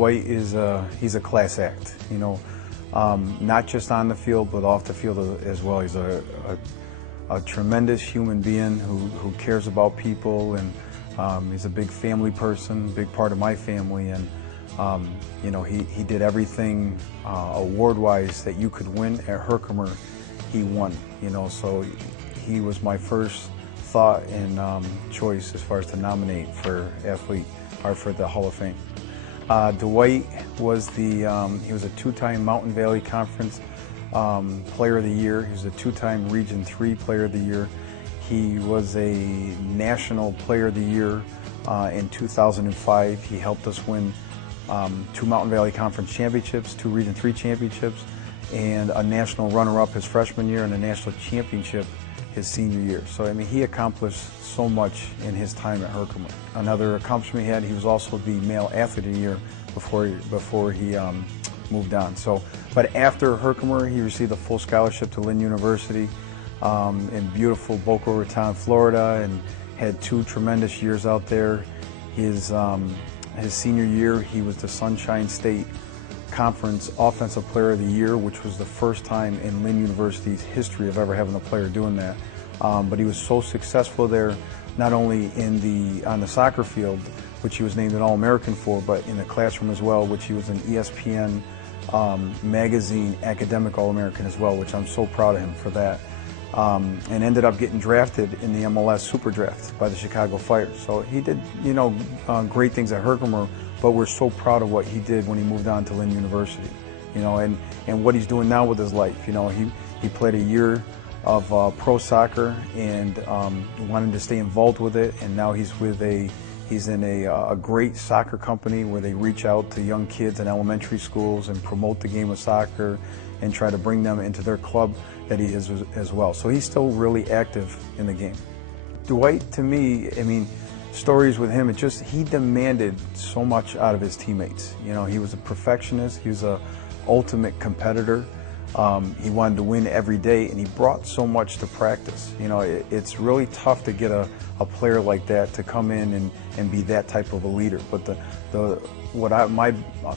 Dwight is he's a class act, you know, not just on the field but off the field as well. He's a tremendous human being who cares about people, and he's a big family person, big part of my family, and you know, he did everything award-wise that you could win at Herkimer. He won, you know, so he was my first thought and choice as far as to nominate for athlete or for the Hall of Fame. Dwight was he was a two-time Mountain Valley Conference Player of the Year. He was a two-time Region 3 Player of the Year. He was a National Player of the Year in 2005. He helped us win 2 Mountain Valley Conference championships, 2 Region 3 championships, and a national runner-up his freshman year and a national championship his senior year. So, I mean, he accomplished so much in his time at Herkimer. Another accomplishment he had, he was also the Male Athlete of the Year before he moved on. So, but after Herkimer, he received a full scholarship to Lynn University in beautiful Boca Raton, Florida, and had 2 tremendous years out there. His senior year, he was the Sunshine State Conference Offensive Player of the Year, which was the first time in Lynn University's history of ever having a player doing that. But he was so successful there, not only on the soccer field, which he was named an All-American for, but in the classroom as well, which he was an ESPN magazine academic All-American as well, which I'm so proud of him for that. And ended up getting drafted in the MLS Super Draft by the Chicago Fire. So he did, you know, great things at Herkimer, but we're so proud of what he did when he moved on to Lynn University, you know, and what he's doing now with his life. You know, he played a year of pro soccer and wanted to stay involved with it, and now he's in a great soccer company where they reach out to young kids in elementary schools and promote the game of soccer and try to bring them into their club that he is as well. So he's still really active in the game. Dwight, to me, I mean, stories with him, he demanded so much out of his teammates. You know, he was a perfectionist, he was an ultimate competitor. He wanted to win every day, and he brought so much to practice. You know, it's really tough to get a player like that to come in and be that type of a leader. But my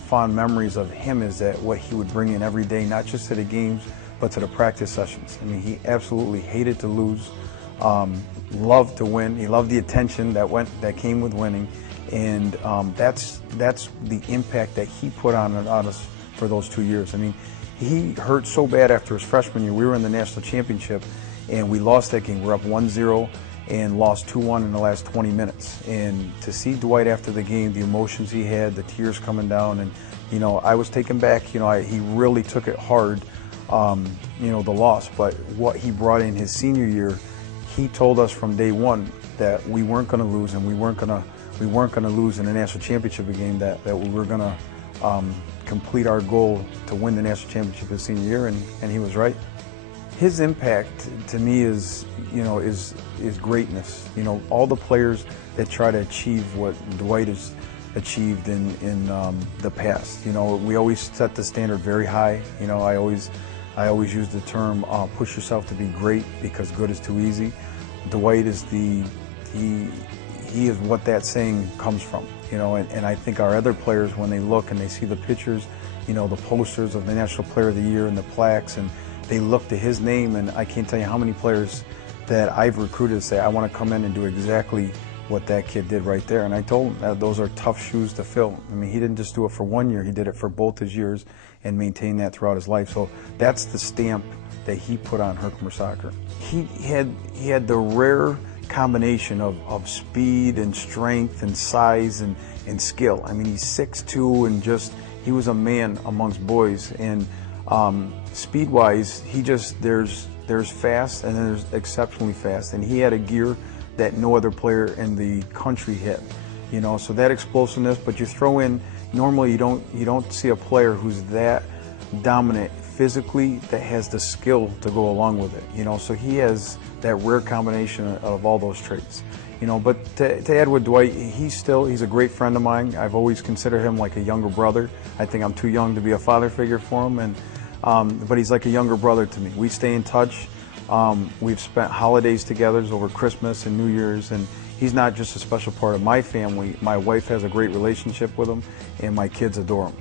fond memories of him is that what he would bring in every day, not just to the games, but to the practice sessions. I mean, he absolutely hated to lose, loved to win. He loved the attention that came with winning, and that's the impact that he put on us for those 2 years. I mean, he hurt so bad after his freshman year. We were in the national championship, and we lost that game. We're up 1-0 and lost 2-1 in the last 20 minutes. And to see Dwight after the game, the emotions he had, the tears coming down, and you know, I was taken back. You know, he really took it hard. You know, the loss, but what he brought in his senior year, he told us from day one that we weren't going to lose, and we weren't going to lose in the national championship game. That we were going to complete our goal to win the national championship his senior year, and he was right. His impact to me is greatness. You know, all the players that try to achieve what Dwight has achieved in the past. You know, we always set the standard very high. You know, I always use the term push yourself to be great, because good is too easy. Dwight is he is what that saying comes from, you know, and I think our other players, when they look and they see the pictures, you know, the posters of the National Player of the Year and the plaques, and they look to his name, and I can't tell you how many players that I've recruited to say, I want to come in and do exactly what that kid did right there. And I told him that those are tough shoes to fill. I mean, he didn't just do it for 1 year, he did it for both his years and maintained that throughout his life. So that's the stamp that he put on Herkimer soccer. He had the rare combination of speed and strength and size and skill. I mean, he's 6'2", and he was a man amongst boys. And speed-wise, there's fast and there's exceptionally fast. And he had a gear that no other player in the country had. You know, so that explosiveness, but you throw in, normally you don't see a player who's that dominant physically that has the skill to go along with it. You know, so he has that rare combination of all those traits. You know, but to add with Dwight, he's a great friend of mine. I've always considered him like a younger brother. I think I'm too young to be a father figure for him, but he's like a younger brother to me. We stay in touch. We've spent holidays together over Christmas and New Year's, and he's not just a special part of my family. My wife has a great relationship with him, and my kids adore him.